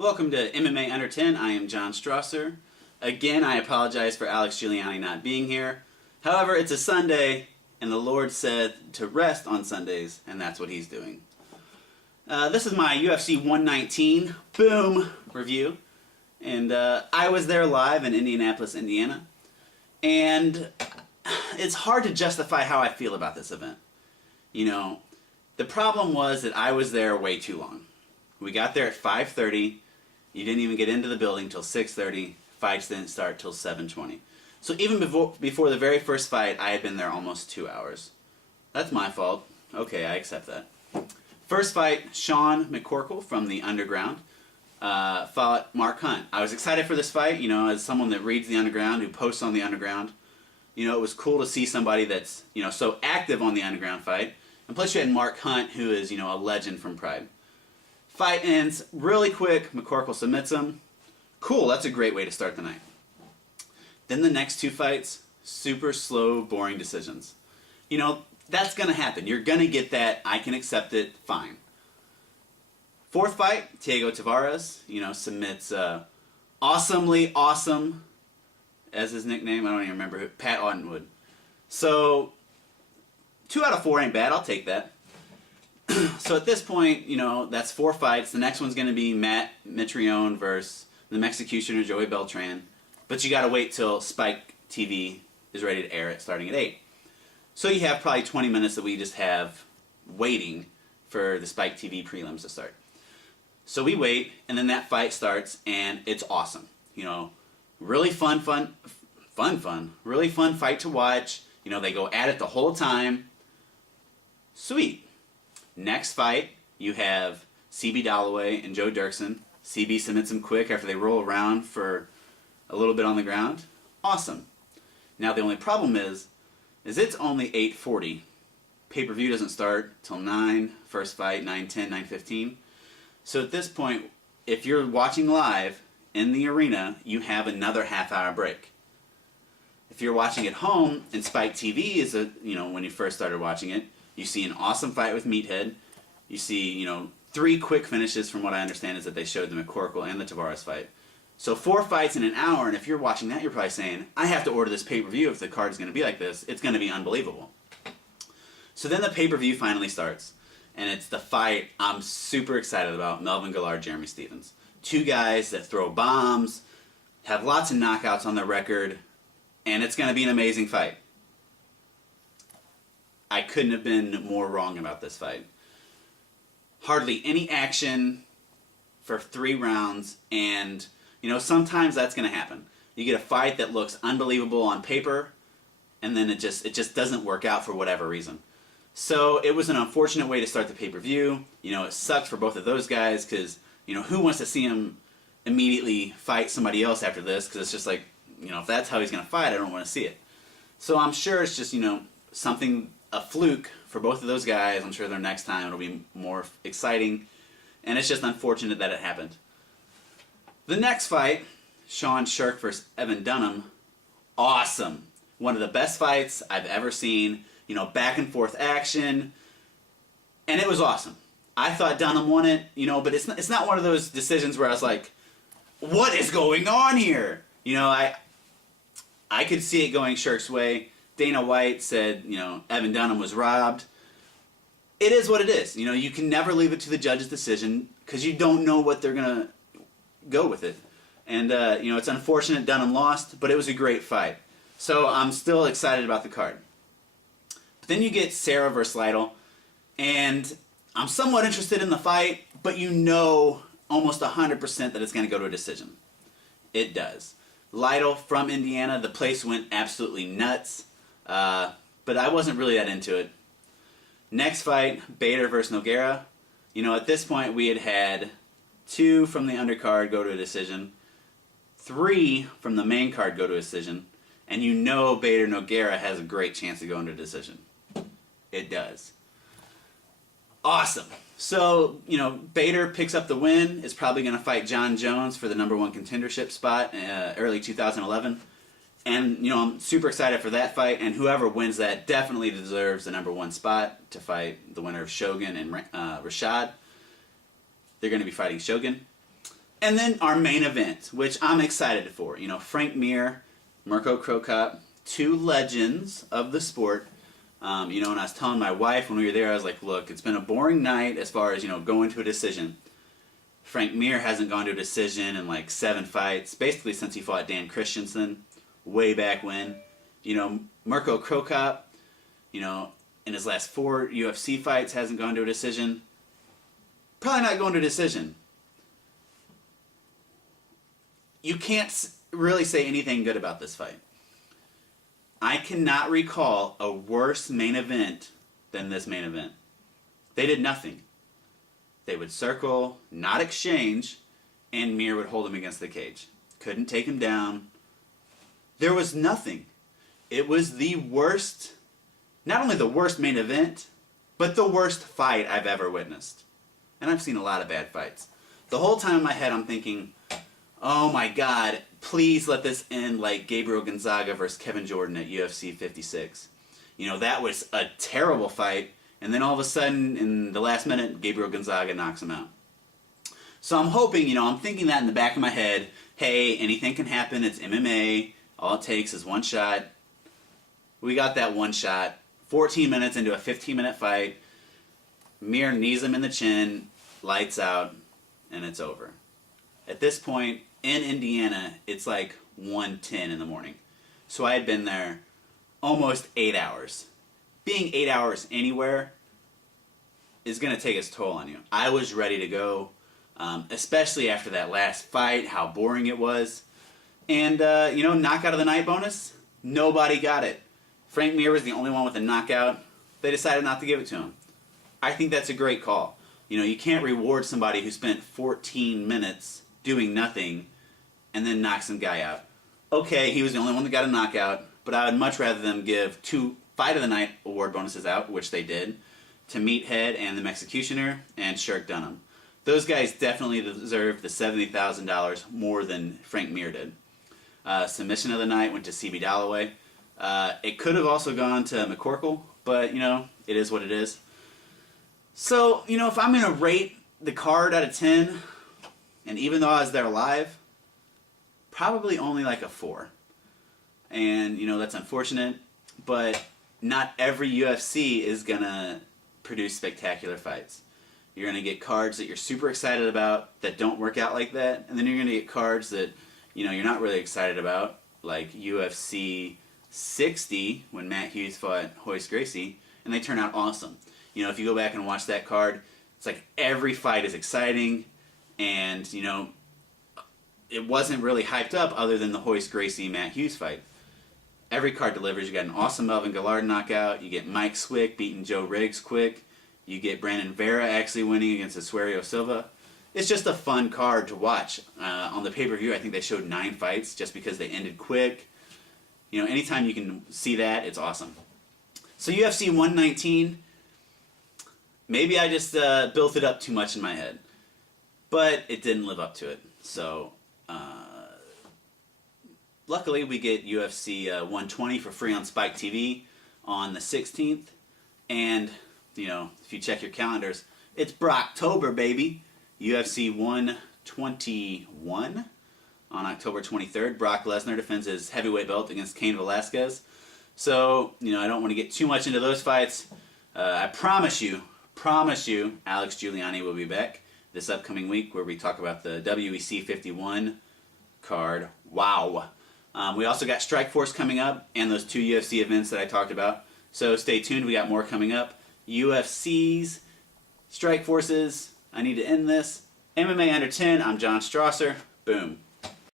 Welcome to MMA Under 10. I am John Strasser. Again, I apologize for Alex Giuliani not being here. However, it's a Sunday, and the Lord said to rest on Sundays, and that's what he's doing. This is my UFC 119 boom review, and I was there live in Indianapolis, Indiana, and it's hard to justify how I feel about this event. You know, the problem was that I was there way too long. We got there at 5:30. You didn't even get into the building till 6:30. Fights didn't start till 7:20. So even before the very first fight, I had been there almost 2 hours. That's my fault. Okay, I accept that. First fight, Sean McCorkle from the Underground fought Mark Hunt. I was excited for this fight, you know, as someone that reads the Underground, who posts on the Underground. You know, it was cool to see somebody that's, you know, so active on the Underground fight. And plus you had Mark Hunt, who is, you know, a legend from Pride. Fight ends really quick. McCorkle submits him. Cool, that's a great way to start the night. Then the next two fights, super slow, boring decisions. You know, that's going to happen. You're going to get that. I can accept it. Fine. Fourth fight, Thiago Tavares, you know, submits Awesomely Awesome, as his nickname. I don't even remember who. Pat Ottenwood. So, 2 out of 4 ain't bad. I'll take that. So at this point, you know, that's 4 fights. The next one's going to be Matt Mitrione versus the Mexicutioner Joey Beltran. But you got to wait till Spike TV is ready to air it, starting at 8. So you have probably 20 minutes that we just have waiting for the Spike TV prelims to start. So we wait, and then that fight starts, and it's awesome. You know, really fun. Really fun fight to watch. You know, they go at it the whole time. Sweet. Next fight, you have CB Dalloway and Joe Dirksen. CB submits him quick after they roll around for a little bit on the ground. Awesome. Now the only problem is it's only 8:40. Pay-per-view doesn't start till 9. First fight, 9:10, 9:15. So at this point, if you're watching live in the arena, you have another half-hour break. If you're watching at home, and Spike TV is you know, when you first started watching it, you see an awesome fight with Meathead. You see, you know, 3 quick finishes from what I understand is that they showed the McCorkle and the Tavares fight. So 4 fights in an hour, and if you're watching that, you're probably saying, I have to order this pay-per-view if the card's going to be like this. It's going to be unbelievable. So then the pay-per-view finally starts, and it's the fight I'm super excited about, Melvin Guillard, Jeremy Stephens. 2 guys that throw bombs, have lots of knockouts on their record, and it's going to be an amazing fight. I couldn't have been more wrong about this fight. Hardly any action for 3 rounds, and you know, sometimes that's going to happen. You get a fight that looks unbelievable on paper, and then it just doesn't work out for whatever reason. So it was an unfortunate way to start the pay-per-view. You know, it sucked for both of those guys because, you know, who wants to see him immediately fight somebody else after this? Because it's just like, you know, if that's how he's going to fight, I don't want to see it. So I'm sure it's just, you know, a fluke for both of those guys. I'm sure their next time it'll be more exciting, and it's just unfortunate that it happened. The next fight, Sean Shirk versus Evan Dunham, awesome. One of the best fights I've ever seen. You know, back and forth action, and it was awesome. I thought Dunham won it, you know, but it's not one of those decisions where I was like, what is going on here? You know, I could see it going Shirk's way. Dana White said, you know, Evan Dunham was robbed. It is what it is. You know, you can never leave it to the judge's decision because you don't know what they're going to go with it. And, you know, it's unfortunate Dunham lost, but it was a great fight. So I'm still excited about the card. But then you get Sarah versus Lytle, and I'm somewhat interested in the fight, but you know almost 100% that it's going to go to a decision. It does. Lytle from Indiana, the place went absolutely nuts. But I wasn't really that into it. Next fight, Bader versus Nogueira. You know, at this point we had 2 from the undercard go to a decision, 3 from the main card go to a decision, and you know Bader Nogueira has a great chance to go into a decision. It does. Awesome. So, you know, Bader picks up the win, is probably going to fight John Jones for the #1 contendership spot early 2011. And, you know, I'm super excited for that fight, and whoever wins that definitely deserves the #1 spot to fight the winner of Shogun and Rashad. They're going to be fighting Shogun. And then our main event, which I'm excited for. You know, Frank Mir, Mirko Cro Cop, two legends of the sport. You know, and I was telling my wife when we were there, I was like, look, it's been a boring night as far as, you know, going to a decision. Frank Mir hasn't gone to a decision in like 7 fights, basically since he fought Dan Christensen way back when. You know, Mirko Cro Cop, you know, in his last 4 UFC fights hasn't gone to a decision. Probably not going to a decision. You can't really say anything good about this fight. I cannot recall a worse main event than this main event. They did nothing. They would circle, not exchange, and Mir would hold him against the cage. Couldn't take him down. There was nothing. It was the worst, not only the worst main event, but the worst fight I've ever witnessed. And I've seen a lot of bad fights. The whole time in my head I'm thinking, oh my God, please let this end like Gabriel Gonzaga versus Kevin Jordan at UFC 56. You know, that was a terrible fight, and then all of a sudden, in the last minute, Gabriel Gonzaga knocks him out. So I'm hoping, you know, I'm thinking that in the back of my head, hey, anything can happen, it's MMA, all it takes is one shot. We got that one shot, 14 minutes into a 15-minute fight, Mir knees him in the chin, lights out, and it's over. At this point, in Indiana, it's like 1:10 in the morning. So I had been there almost 8 hours. Being 8 hours anywhere is going to take its toll on you. I was ready to go, especially after that last fight, how boring it was. And, you know, knockout of the night bonus, nobody got it. Frank Mir was the only one with a knockout. They decided not to give it to him. I think that's a great call. You know, you can't reward somebody who spent 14 minutes doing nothing and then knock some guy out. Okay, he was the only one that got a knockout, but I would much rather them give 2 Fight of the Night award bonuses out, which they did, to Meathead and the Executioner and Shirk Dunham. Those guys definitely deserve the $70,000 more than Frank Mir did. Submission of the night went to CB Dalloway. It could have also gone to McCorkle, but, you know, it is what it is. So, you know, if I'm going to rate the card out of 10, and even though I was there live, probably only like a 4. And, you know, that's unfortunate, but not every UFC is going to produce spectacular fights. You're going to get cards that you're super excited about that don't work out like that, and then you're going to get cards that, you know, you're not really excited about, like UFC 60 when Matt Hughes fought Royce Gracie, and they turn out awesome. You know, if you go back and watch that card, it's like every fight is exciting, and, you know, it wasn't really hyped up other than the Royce Gracie-Matt Hughes fight. Every card delivers. You got an awesome Melvin Gillard knockout. You get Mike Swick beating Joe Riggs quick. You get Brandon Vera actually winning against Asuero Silva. It's just a fun card to watch. On the pay-per-view, I think they showed 9 fights just because they ended quick. You know, anytime you can see that, it's awesome. So UFC 119, maybe I just built it up too much in my head. But it didn't live up to it. So, luckily we get UFC 120 for free on Spike TV on the 16th. And, you know, if you check your calendars, it's Brocktober, baby. UFC 121 on October 23rd. Brock Lesnar defends his heavyweight belt against Cain Velasquez. So, you know, I don't want to get too much into those fights. I promise you, Alex Giuliani will be back this upcoming week where we talk about the WEC 51 card. Wow. We also got Strikeforce coming up and those 2 UFC events that I talked about. So stay tuned. We got more coming up. UFCs, Strikeforces. I need to end this. MMA Under 10. I'm John Strasser. Boom.